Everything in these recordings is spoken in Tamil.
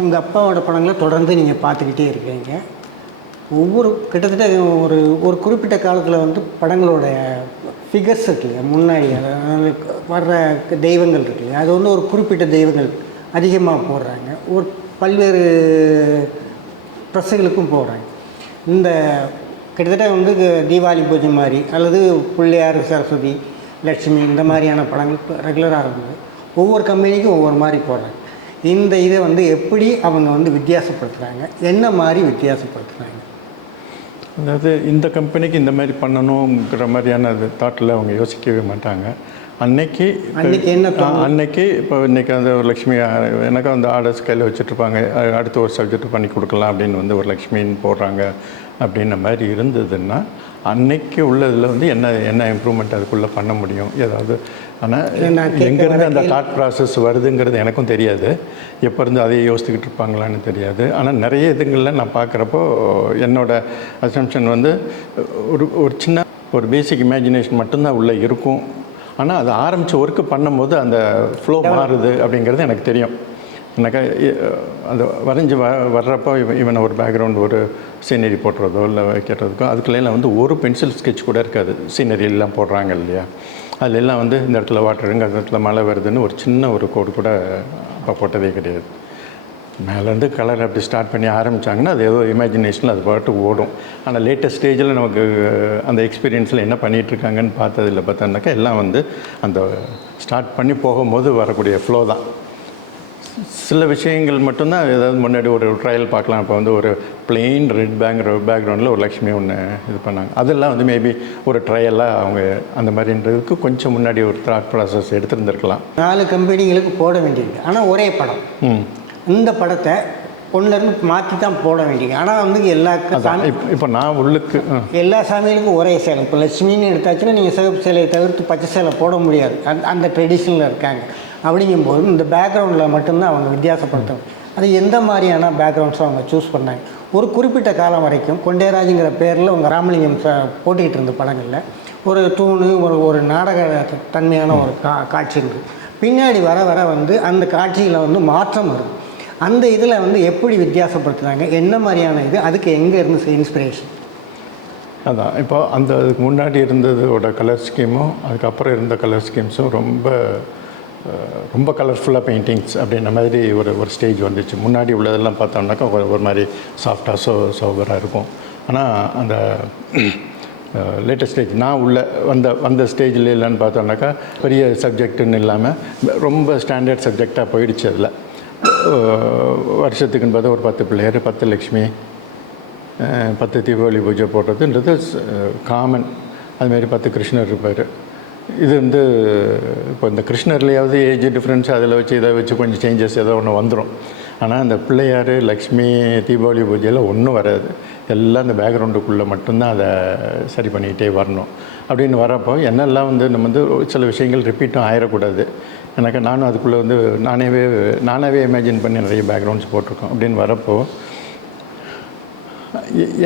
உங்கள் அப்பாவோட படங்களை தொடர்ந்து நீங்கள் பார்த்துக்கிட்டே இருக்கீங்க. ஒவ்வொரு கிட்டத்தட்ட ஒரு ஒரு குறிப்பிட்ட காலத்தில் வந்து படங்களோட ஃபிகர்ஸ் இருக்கு இல்லையா, முன்னாடி அதாவது வர்ற தெய்வங்கள் இருக்கு இல்லையா, அது வந்து ஒரு குறிப்பிட்ட தெய்வங்கள் அதிகமாக போடுறாங்க. ஒரு பல்வேறு ப்ரெஸ்ஸுகளுக்கும் போடுறாங்க. இந்த கிட்டத்தட்ட வந்து தீபாவளி பூஜை மாதிரி அல்லது பிள்ளையார், சரஸ்வதி, லட்சுமி இந்த மாதிரியான படங்கள் ரெகுலராக இருந்தது. ஒவ்வொரு கம்பெனிக்கும் ஒவ்வொரு மாதிரி போடுறாங்க. இந்த இதை வந்து எப்படி அவங்க வந்து வித்தியாசப்படுத்துகிறாங்க, என்ன மாதிரி வித்தியாசப்படுத்துகிறாங்க? அதாவது இந்த கம்பெனிக்கு இந்த மாதிரி பண்ணணுங்கிற மாதிரியான தாட்டில் அவங்க யோசிக்கவே மாட்டாங்க. அன்னைக்கு இப்போ இன்றைக்கி அந்த ஒரு லக்ஷ்மி எனக்கு அந்த ஆர்டர்ஸ் கையில் வச்சுட்ருப்பாங்க, அடுத்த ஒரு சப்ஜெக்ட் பண்ணி கொடுக்கலாம் அப்படின்னு வந்து ஒரு லக்ஷ்மின்னு போடுறாங்க அப்படின்ற மாதிரி இருந்ததுன்னா அன்னைக்கு உள்ளதில் வந்து என்ன இம்ப்ரூவ்மெண்ட் அதுக்குள்ளே பண்ண முடியும் ஏதாவது. ஆனால் எங்கேருந்து அந்த தாட் ப்ராசஸ் வருதுங்கிறது எனக்கும் தெரியாது, எப்போ இருந்து அதையே யோசிச்சுக்கிட்டு இருப்பாங்களான்னு தெரியாது. ஆனால் நிறைய இதுங்களில் நான் பார்க்குறப்போ என்னோடய அசம்ஷன் வந்து ஒரு சின்ன ஒரு பேசிக் இமேஜினேஷன் மட்டும்தான் உள்ளே இருக்கும். ஆனால் அது ஆரம்பித்து ஒர்க்கு பண்ணும்போது அந்த ஃப்ளோ மாறுது அப்படிங்கிறது எனக்கு தெரியும். எனக்கு அது வரைஞ்சி வர்றப்போ இவனை ஒரு பேக்ரவுண்ட் ஒரு சீனரி போட்டுறதோ இல்லை வைக்கிறதுக்கோ அதுக்குள்ளெல்லாம் வந்து ஒரு பென்சில் ஸ்கெட்ச் கூட இருக்காது. சீனரி எல்லாம் போடுறாங்க இல்லையா, அதிலெல்லாம் வந்து இந்த இடத்துல வாட்டருங்க, அந்த இடத்துல மழை வருதுன்னு ஒரு சின்ன ஒரு கோடு கூட அப்போ போட்டதே கிடையாது. மேலேருந்து கலர் அப்படி ஸ்டார்ட் பண்ணி ஆரம்பித்தாங்கன்னா அது ஏதோ இமேஜினேஷனில் அது பாட்டு ஓடும். ஆனால் லேட்டஸ்ட் ஸ்டேஜில் நமக்கு அந்த எக்ஸ்பீரியன்ஸில் என்ன பண்ணிகிட்ருக்காங்கன்னு பார்த்ததில்ல. பார்த்தோன்னாக்கா எல்லாம் வந்து அந்த ஸ்டார்ட் பண்ணி போகும்போது வரக்கூடிய ஃப்ளோ தான். சில விஷயங்கள் மட்டும்தான் ஏதாவது முன்னாடி ஒரு ட்ரையல் பார்க்கலாம். இப்போ வந்து ஒரு பிளெயின் ரெட் பேக்ரவுண்டில் ஒரு லக்ஷ்மி ஒன்று இது பண்ணாங்க. அதெல்லாம் வந்து மேபி ஒரு ட்ரையலாக அவங்க அந்த மாதிரின்றதுக்கு கொஞ்சம் முன்னாடி ஒரு தாட் ப்ராசஸ் எடுத்துருந்துருக்கலாம். 4 கம்பெனிகளுக்கு போட வேண்டியது, ஆனால் ஒரே படம். இந்த படத்தை ஒன்றுலேருந்து மாற்றி தான் போட வேண்டியது. ஆனால் வந்து எல்லா இப்போ நான் உள்ளுக்கு எல்லா சாமிகளுக்கும் ஒரே சேலை. இப்போ லட்சுமின்னு எடுத்தாச்சுன்னா நீங்கள் சிவப்பு சேலையை தவிர்த்து பச்சை சேலை போட முடியாது. அந்த ட்ரெடிஷனில் இருக்காங்க. அப்படிங்கும்போது இந்த பேக்ரவுண்டில் மட்டும்தான் அவங்க வித்தியாசப்படுத்தணும். அது எந்த மாதிரியான பேக்ரவுண்ட்ஸும் அவங்க சூஸ் பண்ணாங்க. ஒரு குறிப்பிட்ட காலம் வரைக்கும் கொண்டேராஜுங்கிற பேரில் உங்கள் ராமலிங்கம் போட்டுக்கிட்டு இருந்த படங்களில் ஒரு தூணு ஒரு நாடக தன்மையான ஒரு காட்சி இருக்குது. பின்னாடி வர வர வந்து அந்த காட்சியில் வந்து மாற்றம் வருது. அந்த இதில் வந்து எப்படி வித்தியாசப்படுத்துனாங்க, என்ன மாதிரியான இது, அதுக்கு எங்கே இருந்து இன்ஸ்பிரேஷன்? அதான் இப்போ அந்த அதுக்கு முன்னாடி இருந்ததோட கலர் ஸ்கீமும் அதுக்கப்புறம் இருந்த கலர் ஸ்கீம்ஸும் ரொம்ப கலர்ஃபுல்லாக பெயிண்டிங்ஸ் அப்படின்ற மாதிரி ஒரு ஸ்டேஜ் வந்துச்சு. முன்னாடி உள்ளதெல்லாம் பார்த்தோம்னாக்கா ஒரு மாதிரி சாஃப்டாக சோபராக இருக்கும். ஆனால் அந்த லேட்டஸ்ட் ஸ்டேஜ் நான் வந்த ஸ்டேஜில் இல்லைன்னு பார்த்தோம்னாக்கா பெரிய சப்ஜெக்ட்டுன்னு இல்லாமல் ரொம்ப ஸ்டாண்டர்ட் சப்ஜெக்டாக போயிடுச்சு. அதில் வருஷத்துக்குன்னு பார்த்தா ஒரு 10 பிள்ளையார், 10 லக்ஷ்மி, 10 தீபாவளி பூஜை போடுறதுன்றது காமன். அதுமாரி 10 கிருஷ்ணர் இருப்பார். இது வந்து இப்போ இந்த கிருஷ்ணர்லேயாவது ஏஜ் டிஃப்ரென்ஸ் அதில் வச்சு இதை வச்சு கொஞ்சம் சேஞ்சஸ் ஏதோ ஒன்று வந்துடும். ஆனால் இந்த பிள்ளையார், லக்ஷ்மி, தீபாவளி பூஜையில் ஒன்றும் வராது. எல்லாம் இந்த பேக்ரவுண்டுக்குள்ளே மட்டும்தான் அதை சரி பண்ணிக்கிட்டே வரணும். அப்படின்னு வரப்போ என்னெல்லாம் வந்து நம்ம வந்து சில விஷயங்கள் ரிப்பீட்டும் ஆயிடக்கூடாது. எனக்கு நானும் அதுக்குள்ளே வந்து நானாகவே இமேஜின் பண்ணி நிறைய பேக்ரவுண்ட்ஸ் போட்டிருக்கோம். அப்படின்னு வரப்போ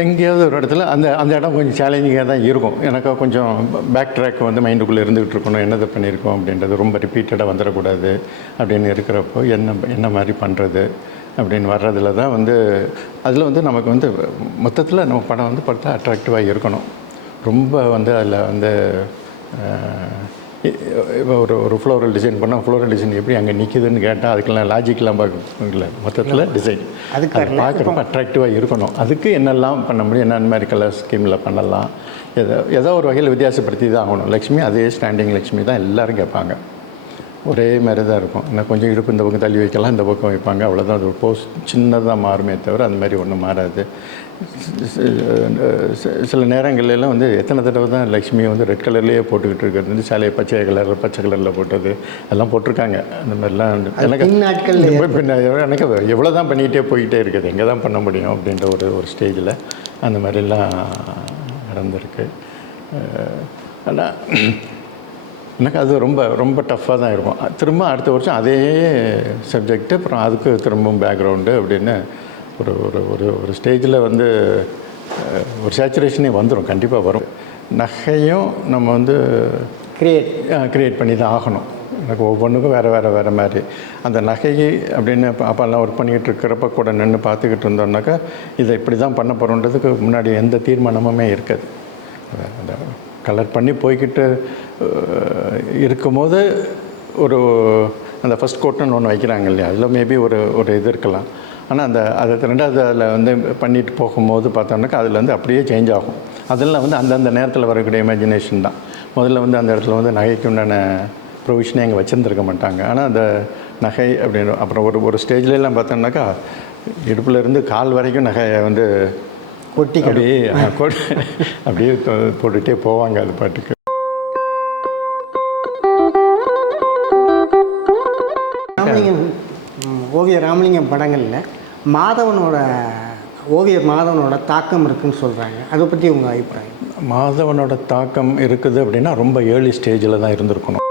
எங்கேயாவது ஒரு இடத்துல அந்த இடம் கொஞ்சம் சேலஞ்சிங்காக தான் இருக்கும். எனக்கு கொஞ்சம் பேக் ட்ராக் வந்து மைண்டுக்குள்ளே இருந்துகிட்டு இருக்கணும், என்னதை பண்ணியிருக்கோம் அப்படின்றது ரொம்ப ரிப்பீட்டடாக வந்துடக்கூடாது. அப்படின்னு இருக்கிறப்போ என்ன மாதிரி பண்ணுறது அப்படின்னு வர்றதில் தான் வந்து அதில் வந்து நமக்கு வந்து மொத்தத்தில் நம்ம படம் வந்து பார்த்தா அட்ராக்டிவாக இருக்கணும். ரொம்ப வந்து அதில் வந்து இப்போ ஒரு ஃப்ளோரல் டிசைன் பண்ணால் ஃப்ளோரல் டிசைன் எப்படி அங்கே நிற்கிதுன்னு கேட்டால் அதுக்கெல்லாம் லாஜிக்கெலாம் பார்க்கல. மொத்தத்தில் டிசைன் அது பார்க்குறப்ப அட்ராக்டிவாக இருக்கணும். அதுக்கு என்னெல்லாம் பண்ண முடியும், என்ன மாதிரி கலர் ஸ்கீமில் பண்ணலாம், ஏதோ ஒரு வகையில் வித்தியாசப்படுத்தி தான் ஆகணும். லக்ஷ்மி அதே ஸ்டாண்டிங் லக்ஷ்மி தான் எல்லோரும் கேட்பாங்க, ஒரே மாதிரி தான் இருக்கும். இன்னும் கொஞ்சம் இடுப்பு இந்த பக்கம் தள்ளி வைக்கலாம், இந்த பக்கம் வைப்பாங்க, அவ்வளோதான். அது ஒரு போஸ்ட் சின்னதாக மாறுமே தவிர அந்த மாதிரி ஒன்றும் மாறாது. சில நேரங்கள்லாம் வந்து எத்தனை தடவை தான் லக்ஷ்மியை வந்து ரெட் கலர்லேயே போட்டுக்கிட்டு இருக்கிறது வந்து சேலையை பச்சை கலரில் போட்டது எல்லாம் போட்டிருக்காங்க. அந்த மாதிரிலாம் எனக்கு எவ்வளோ தான் பண்ணிகிட்டே போயிட்டே இருக்குது, எங்கே தான் பண்ண முடியும் அப்படின்ற ஒரு ஸ்டேஜில் அந்த மாதிரிலாம் நடந்திருக்கு. ஆனால் எனக்கு அது ரொம்ப டஃப்பாக தான் இருக்கும். திரும்ப அடுத்த வருஷம் அதே சப்ஜெக்டு, அப்புறம் அதுக்கு திரும்பவும் பேக்ரவுண்டு அப்படின்னு ஒரு ஸ்டேஜில் வந்து ஒரு சேச்சுரேஷனே வந்துடும், கண்டிப்பாக வரும். நகையும் நம்ம வந்து க்ரியேட் பண்ணி தான் ஆகணும். எனக்கு ஒவ்வொன்றுக்கும் வேறு மாதிரி. அந்த நகை அப்படின்னு அப்போல்லாம் ஒர்க் பண்ணிக்கிட்டு இருக்கிறப்ப கூட நின்று பார்த்துக்கிட்டு இருந்தோம்னாக்கா இதை இப்படி தான் பண்ண போகிறோன்றதுக்கு முன்னாடி எந்த தீர்மானமுமே இருக்காது. அந்த கலர் பண்ணி போய்கிட்டு இருக்கும்போது ஒரு அந்த ஃபஸ்ட் கோட்டுன்னு ஒன்று வைக்கிறாங்க இல்லையா, அதில் மேபி ஒரு இது இருக்கலாம். ஆனால் அதை ரெண்டாவது அதில் வந்து பண்ணிட்டு போகும்போது பார்த்தோம்னாக்கா அதில் வந்து அப்படியே சேஞ்ச் ஆகும். அதெல்லாம் வந்து அந்தந்த நேரத்தில் வரக்கூடிய இமேஜினேஷன் தான். முதல்ல வந்து அந்த இடத்துல வந்து நகைக்கு உண்டான ப்ரொவிஷனே அங்கே வச்சுருந்துருக்க மாட்டாங்க. ஆனால் அந்த நகை அப்படின்னு அப்புறம் ஒரு ஸ்டேஜ்லலாம் பார்த்தோம்னாக்கா இடுப்புலேருந்து கால் வரைக்கும் நகையை வந்து கொட்டி அப்படியே போட்டுகிட்டே போவாங்க அது பாட்டுக்கு. ஓவியர் ராமலிங்கம் படங்களில் ஓவியர் மாதவனோட தாக்கம் இருக்குதுன்னு சொல்கிறாங்க. அதை பற்றி உங்கள் அபிப்பிராயம்? மாதவனோட தாக்கம் இருக்குது அப்படின்னா ரொம்ப ஏர்லி ஸ்டேஜில் தான் இருந்திருக்கணும்.